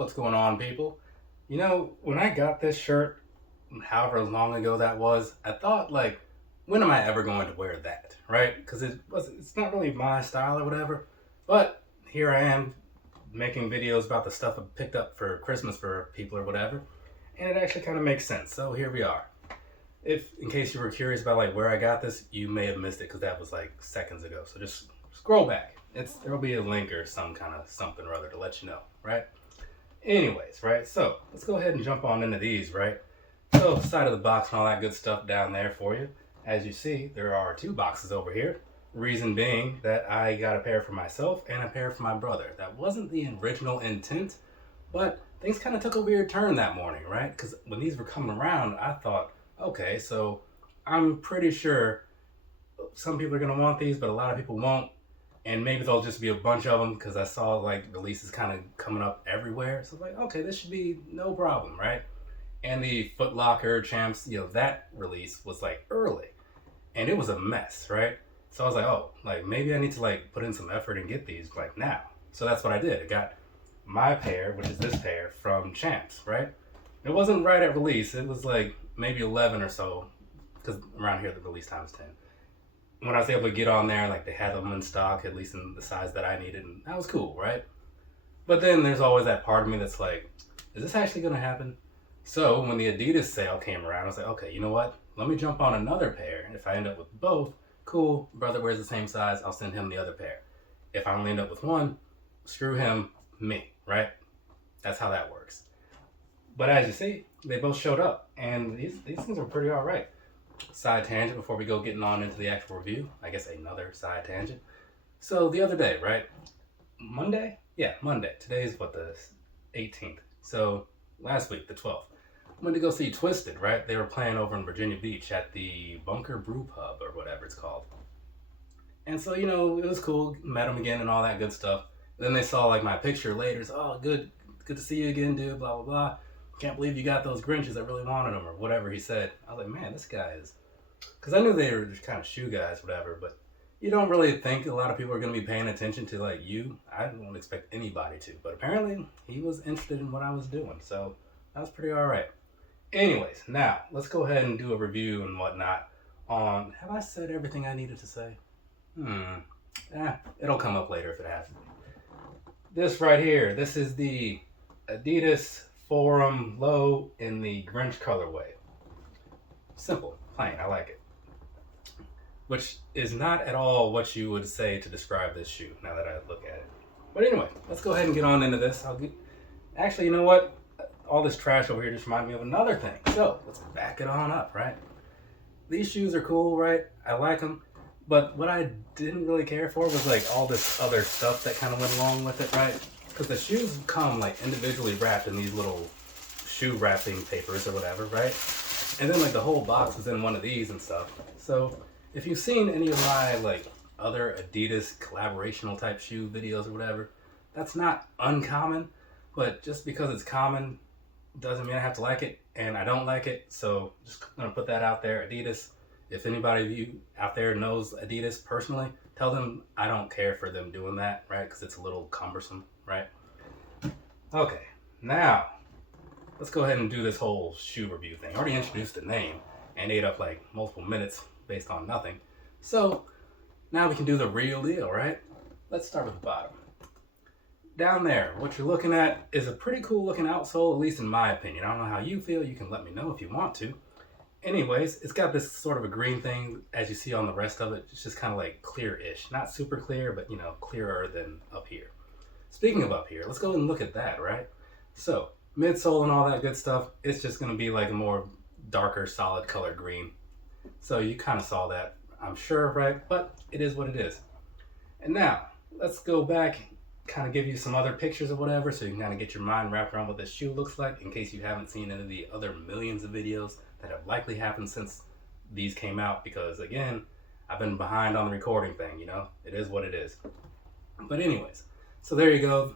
What's going on, people? You know, when I got this shirt, however long ago that was, I thought, like, when am I ever going to wear that, right? Because it's not really my style or whatever. But here I am making videos about the stuff I picked up for Christmas for people or whatever, and it actually kind of makes sense. So here we are. If, in case you were curious about like where I got this, you may have missed it because that was like seconds ago. So just scroll back. There'll be a link or some kind of something or other to let you know, right? Anyways, right, so let's go ahead and jump on into these, right? So, side of the box and all that good stuff down there for you. As you see, there are two boxes over here. Reason being that I got a pair for myself and a pair for my brother. That wasn't the original intent, but things kind of took a weird turn that morning, right? Because when these were coming around, I thought, okay, so I'm pretty sure some people are going to want these, but a lot of people won't. And maybe there'll just be a bunch of them because I saw like releases kind of coming up everywhere. So like, okay, this should be no problem, right? And the Foot Locker Champs, that release was like early and it was a mess, right? So I was like, oh, like maybe I need to like put in some effort and get these like now. So that's what I did. I got my pair, which is this pair from Champs, right? It wasn't right at release. It was like maybe 11 or so because around here the release time is 10. When I was able to get on there, like they had them in stock, at least in the size that I needed, and that was cool, right? But then there's always that part of me that's like, is this actually gonna happen? So when the Adidas sale came around, I was like, okay, you know what? Let me jump on another pair. And if I end up with both, cool, brother wears the same size, I'll send him the other pair. If I only end up with one, screw him, me, right? That's how that works. But as you see, they both showed up, and these things are pretty all right. Side tangent before we go getting on into the actual review. I guess another side tangent. So the other day, right? Monday? Yeah, Monday. Today is what, the 18th. So last week, the 12th. I went to go see Twisted, right? They were playing over in Virginia Beach at the Bunker Brew Pub or whatever it's called. And so, it was cool. Met them again and all that good stuff. And then they saw like my picture later. So, oh, good to see you again, dude, blah, blah, blah. Can't believe you got those Grinches. I really wanted them, or whatever he said. I was like, man, this guy is... Because I knew they were just kind of shoe guys, whatever, but you don't really think a lot of people are going to be paying attention to, like, you. I don't expect anybody to, but apparently he was interested in what I was doing, so that was pretty all right. Anyways, now, let's go ahead and do a review and whatnot on... Have I said everything I needed to say? It'll come up later if it has to be. This right here, this is the Adidas Forum Low in the Grinch colorway. Simple, plain, I like it. Which is not at all what you would say to describe this shoe, now that I look at it. But anyway, let's go ahead and get on into this. Actually, you know what? All this trash over here just reminded me of another thing. So, let's back it on up, right? These shoes are cool, right? I like them. But what I didn't really care for was like all this other stuff that kind of went along with it, right? Because the shoes come like individually wrapped in these little shoe wrapping papers or whatever, right? And then like the whole box was in one of these and stuff. So if you've seen any of my like other Adidas collaborational type shoe videos or whatever, that's not uncommon, but just because it's common doesn't mean I have to like it, and I don't like it. So just gonna put that out there. Adidas, if anybody of you out there knows Adidas personally, tell them I don't care for them doing that, right? Because it's a little cumbersome, right? Okay, now let's go ahead and do this whole shoe review thing. I already introduced the name and ate up like multiple minutes based on nothing. So now we can do the real deal, right? Let's start with the bottom. Down there, what you're looking at is a pretty cool looking outsole, at least in my opinion. I don't know how you feel. You can let me know if you want to. Anyways, it's got this sort of a green thing, as you see on the rest of it. It's just kind of like clear-ish. Not super clear, but clearer than up here. Speaking of up here, let's go and look at that, right? So, midsole and all that good stuff, it's just going to be like a more darker, solid color green. So you kind of saw that, I'm sure, right? But it is what it is. And now, let's go back, kind of give you some other pictures or whatever, so you can kind of get your mind wrapped around what this shoe looks like, in case you haven't seen any of the other millions of videos that have likely happened since these came out, because again, I've been behind on the recording thing, it is what it is. But anyways, so there you go.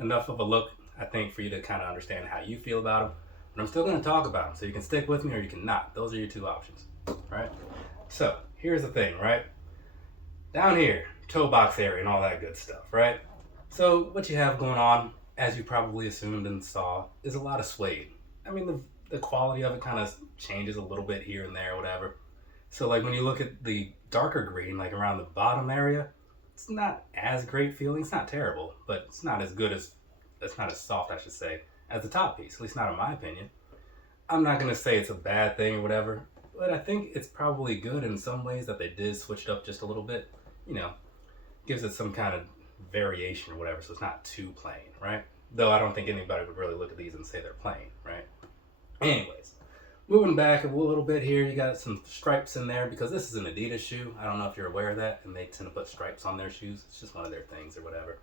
Enough of a look, I think, for you to kind of understand how you feel about them. But I'm still going to talk about them, so you can stick with me or you can not. Those are your two options, right? So here's the thing, right? Down here, toe box area and all that good stuff, right? So what you have going on as you probably assumed and saw, is a lot of suede. I mean, the quality of it kind of changes a little bit here and there, whatever. So, like, when you look at the darker green, like around the bottom area, it's not as great feeling. It's not terrible, but it's not as good as, it's not as soft, I should say, as the top piece, at least not in my opinion. I'm not going to say it's a bad thing or whatever, but I think it's probably good in some ways that they did switch it up just a little bit. You know, gives it some kind of variation or whatever, so it's not too plain, right? Though I don't think anybody would really look at these and say they're plain, right? Anyways, moving back a little bit here, you got some stripes in there because this is an Adidas shoe. I don't know if you're aware of that, and they tend to put stripes on their shoes. It's just one of their things or whatever.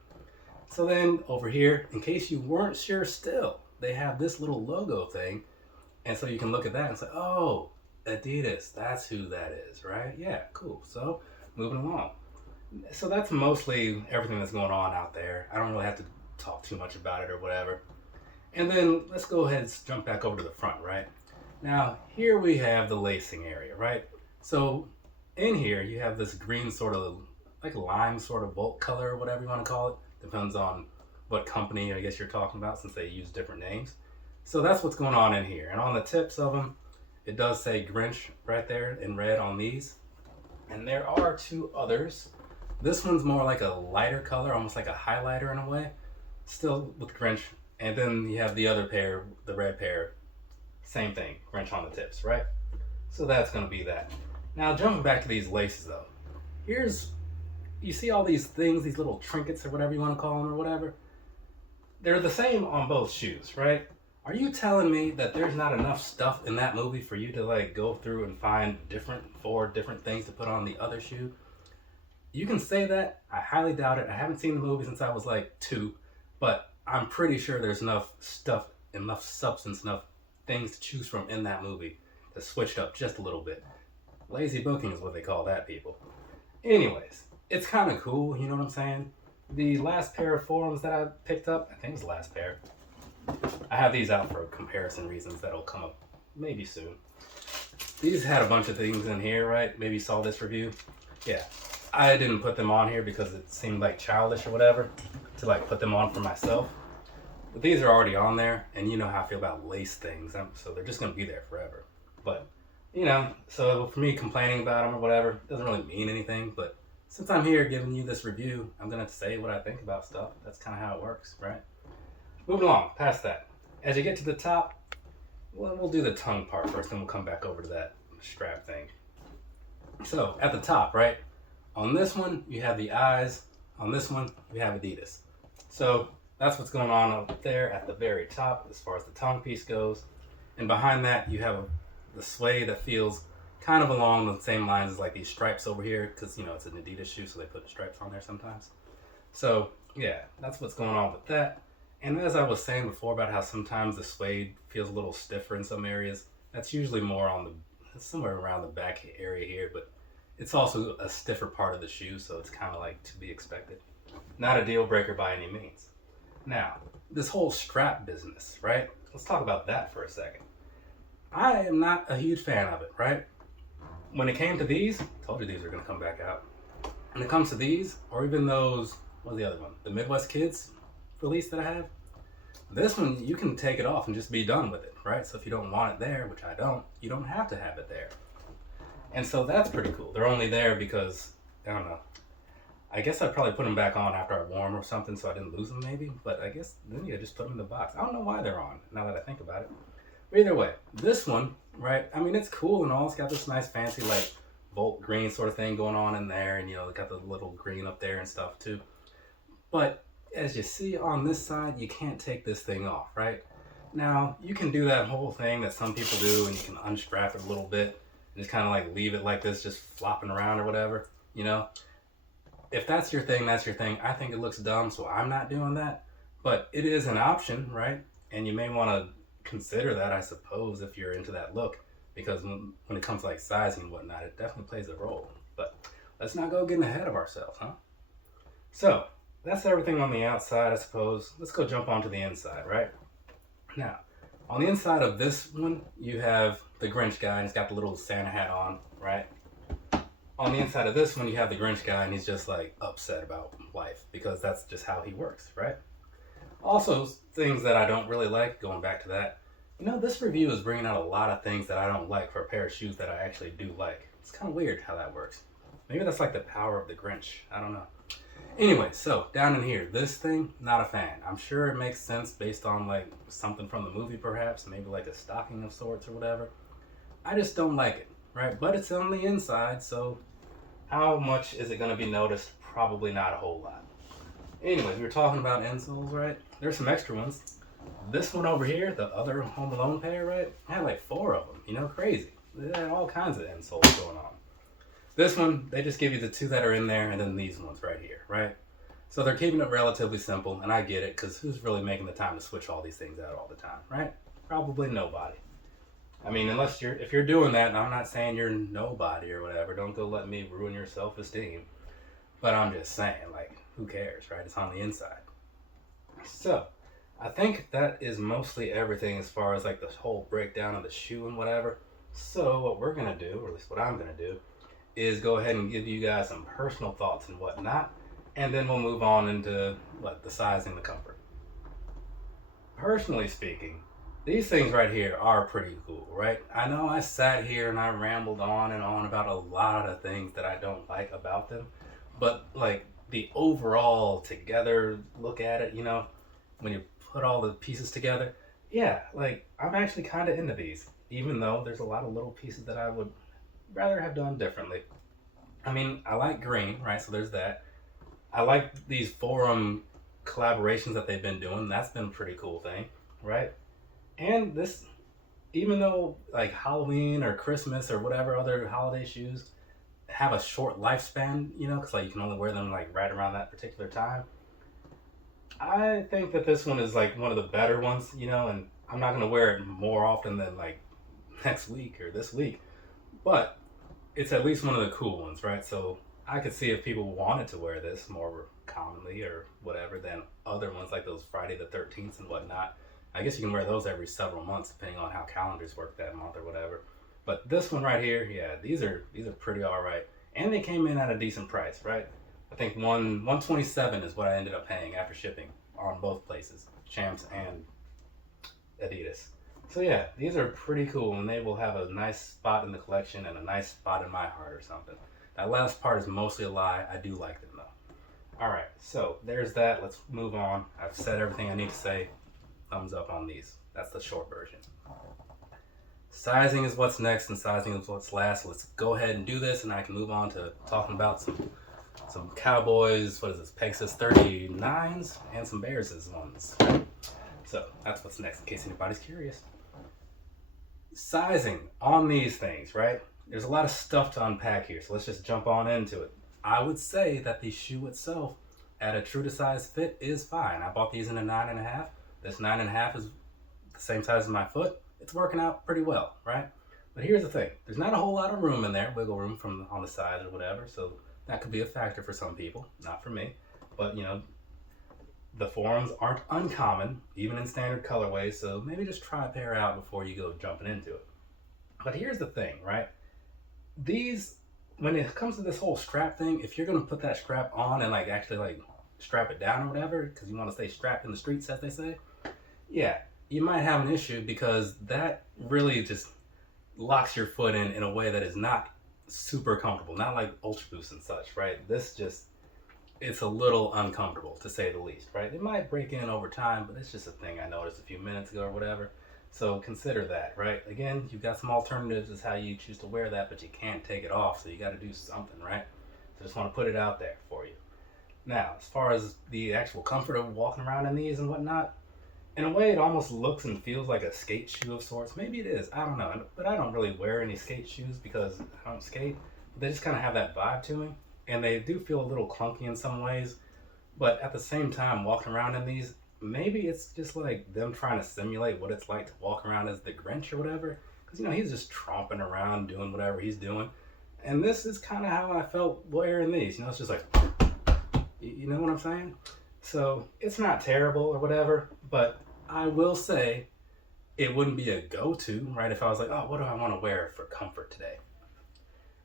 So then over here, in case you weren't sure still, they have this little logo thing. And so you can look at that and say, oh, Adidas, that's who that is, right? Yeah, cool. So moving along. So that's mostly everything that's going on out there. I don't really have to talk too much about it or whatever. And then let's go ahead and jump back over to the front, right? Now, here we have the lacing area, right? So in here, you have this green sort of, like lime sort of bolt color or whatever you want to call it. Depends on what company I guess you're talking about since they use different names. So that's what's going on in here. And on the tips of them, it does say Grinch right there in red on these. And there are two others. This one's more like a lighter color, almost like a highlighter in a way. Still with Grinch. And then you have the other pair, the red pair. Same thing, Grinch on the tips, right? So that's going to be that. Now jumping back to these laces though. You see all these things, these little trinkets or whatever you want to call them or whatever. They're the same on both shoes, right? Are you telling me that there's not enough stuff in that movie for you to like go through and find four different things to put on the other shoe? You can say that. I highly doubt it. I haven't seen the movie since I was like 2, but I'm pretty sure there's enough stuff, enough substance, enough things to choose from in that movie to switch it up just a little bit. Lazy booking is what they call that, people. Anyways, it's kind of cool, you know what I'm saying? The last pair of forums that I picked up, I think it was the last pair. I have these out for comparison reasons that'll come up maybe soon. These had a bunch of things in here, right? Maybe you saw this review. Yeah, I didn't put them on here because it seemed like childish or whatever to like put them on for myself. But these are already on there, and you know how I feel about lace things, so they're just gonna be there forever. But you know, so for me complaining about them or whatever doesn't really mean anything. But since I'm here giving you this review, I'm gonna say what I think about stuff. That's kind of how it works, right? Moving along, past that. As you get to the top, well, we'll do the tongue part first, then we'll come back over to that strap thing. So, at the top, right? On this one, you have the eyes. On this one, you have Adidas. So, that's what's going on up there at the very top as far as the tongue piece goes. And behind that, you have the suede that feels kind of along the same lines as like these stripes over here, because, you know, it's an Adidas shoe, so they put stripes on there sometimes. So, yeah, that's what's going on with that. And as I was saying before about how sometimes the suede feels a little stiffer in some areas, that's usually more on somewhere around the back area here, but it's also a stiffer part of the shoe, so it's kind of like to be expected. Not a deal breaker by any means. Now, this whole strap business, right? Let's talk about that for a second. I am not a huge fan of it, right? When it came to these, I told you these were going to come back out. When it comes to these, or even those, what's the other one? The Midwest Kids release that I have. This one, you can take it off and just be done with it, right? So if you don't want it there, which I don't, you don't have to have it there. And so that's pretty cool. They're only there because, I don't know, I guess I'd probably put them back on after I wore them or something so I didn't lose them maybe. But I guess then you just put them in the box. I don't know why they're on, now that I think about it. But either way, this one, right, I mean, it's cool and all. It's got this nice fancy like Volt green sort of thing going on in there. And, you know, it got the little green up there and stuff too. But as you see on this side, you can't take this thing off, right? Now, you can do that whole thing that some people do, and you can unstrap it a little bit and just kind of like leave it like this, just flopping around or whatever, you know? If that's your thing, that's your thing. I think it looks dumb, so I'm not doing that. But it is an option, right? And you may want to consider that, I suppose, if you're into that look, because when it comes to like sizing and whatnot, it definitely plays a role. But let's not go getting ahead of ourselves, huh? So, that's everything on the outside, I suppose. Let's go jump onto the inside, right? Now, on the inside of this one, you have the Grinch guy, and he's got the little Santa hat on, right? On the inside of this one, you have the Grinch guy, and he's just like upset about life, because that's just how he works, right? Also, things that I don't really like, going back to that, this review is bringing out a lot of things that I don't like for a pair of shoes that I actually do like. It's kind of weird how that works. Maybe that's like the power of the Grinch. I don't know. Anyway, so down in here, this thing, not a fan. I'm sure it makes sense based on like something from the movie, perhaps, maybe like a stocking of sorts or whatever. I just don't like it, right? But it's on the inside, so how much is it going to be noticed? Probably not a whole lot. Anyways, we were talking about insoles, right? There's some extra ones. This one over here, the other Home Alone pair, right? I had like 4 of them, crazy. They had all kinds of insoles going on. This one, they just give you the 2 that are in there and then these ones right here, right? So they're keeping it relatively simple, and I get it, because who's really making the time to switch all these things out all the time, right? Probably nobody. I mean, if you're doing that, and I'm not saying you're nobody or whatever, don't go let me ruin your self-esteem. But I'm just saying, like, who cares, right? It's on the inside. So, I think that is mostly everything as far as like the whole breakdown of the shoe and whatever. So what we're gonna do, or at least what I'm gonna do, is go ahead and give you guys some personal thoughts and whatnot, and then we'll move on into the sizing, the comfort. Personally speaking, these things right here are pretty cool, right? I know I sat here and I rambled on and on about a lot of things that I don't like about them, but like the overall together look at it, when you put all the pieces together, yeah, like I'm actually kind of into these, even though there's a lot of little pieces that I would rather have done differently. I mean, I like green, right? So there's that. I like these forum collaborations that they've been doing. That's been a pretty cool thing, right? And this, even though like Halloween or Christmas or whatever other holiday shoes have a short lifespan, because like you can only wear them like right around that particular time. I think that this one is like one of the better ones, and I'm not gonna wear it more often than like next week or this week, but it's at least one of the cool ones, right? So I could see if people wanted to wear this more commonly or whatever than other ones like those Friday the 13th and whatnot. I guess you can wear those every several months depending on how calendars work that month or whatever. But this one right here, yeah, these are pretty all right, and they came in at a decent price, right? I think 127 is what I ended up paying after shipping on both places, Champs and Adidas. So yeah, these are pretty cool, and they will have a nice spot in the collection and a nice spot in my heart or something. That last part is mostly a lie. I do like them though. All right, so there's that. Let's move on. I've said everything I need to say. Thumbs up on these. That's the short version. Sizing is what's next, and sizing is what's last. Let's go ahead and do this, and I can move on to talking about some Cowboys, what is this, Pegasus 39s, and some Bears' ones. So that's what's next, in case anybody's curious. Sizing on these things, right? There's a lot of stuff to unpack here, so let's just jump on into it. I would say that the shoe itself, at a true to size fit, is fine. I bought these in a 9.5. This 9.5 is the same size as my foot. It's working out pretty well, right? But here's the thing. There's not a whole lot of room in there, wiggle room from on the sides or whatever, so that could be a factor for some people, not for me. But, the forums aren't uncommon, even in standard colorways, so maybe just try a pair out before you go jumping into it. But here's the thing, right? These, when it comes to this whole strap thing, if you're going to put that strap on and like actually like strap it down or whatever, because you want to stay strapped in the streets, as they say, yeah, you might have an issue, because that really just locks your foot in a way that is not super comfortable, not like Ultra Boost and such, right? This just, it's a little uncomfortable, to say the least, right? It might break in over time, but it's just a thing I noticed a few minutes ago or whatever. So consider that, right? Again, you've got some alternatives as how you choose to wear that, but you can't take it off, so you got to do something, right? So just want to put it out there for you. Now, as far as the actual comfort of walking around in these and whatnot, in a way it almost looks and feels like a skate shoe of sorts. Maybe it is, I don't know. But I don't really wear any skate shoes because I don't skate. They just kind of have that vibe to me. And they do feel a little clunky in some ways. But at the same time, walking around in these, maybe it's just like them trying to simulate what it's like to walk around as the Grinch or whatever. Because, he's just tromping around doing whatever he's doing. And this is kind of how I felt wearing these. It's just like, you know what I'm saying? So it's not terrible or whatever, but I will say it wouldn't be a go-to, right? If I was like, oh, what do I want to wear for comfort today?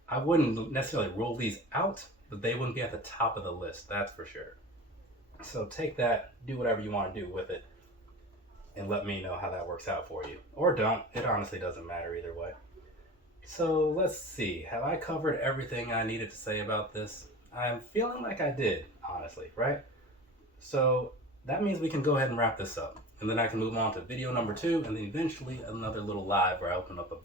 I wouldn't necessarily rule these out, but they wouldn't be at the top of the list, that's for sure. So take that, do whatever you want to do with it, and let me know how that works out for you. Or don't. It honestly doesn't matter either way. So let's see. Have I covered everything I needed to say about this? I'm feeling like I did, honestly, right? So that means we can go ahead and wrap this up. And then I can move on to video number 2, and then eventually another little live where I open up a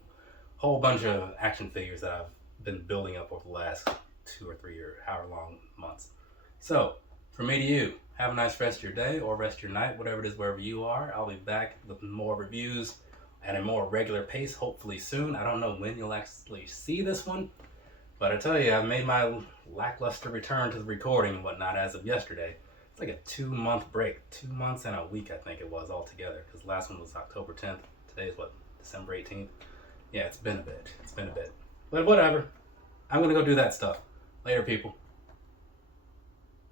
whole bunch of action figures that I've been building up over the last 2 or 3 or however long months. So, from me to you, have a nice rest of your day or rest of your night, whatever it is, wherever you are. I'll be back with more reviews at a more regular pace, hopefully soon. I don't know when you'll actually see this one, but I tell you, I've made my lackluster return to the recording and whatnot as of yesterday. It's like a 2-month break, 2 months and a week, I think it was altogether, because the last one was October 10th. Today's what, December 18th? Yeah, it's been a bit. But whatever. I'm going to go do that stuff. Later, people.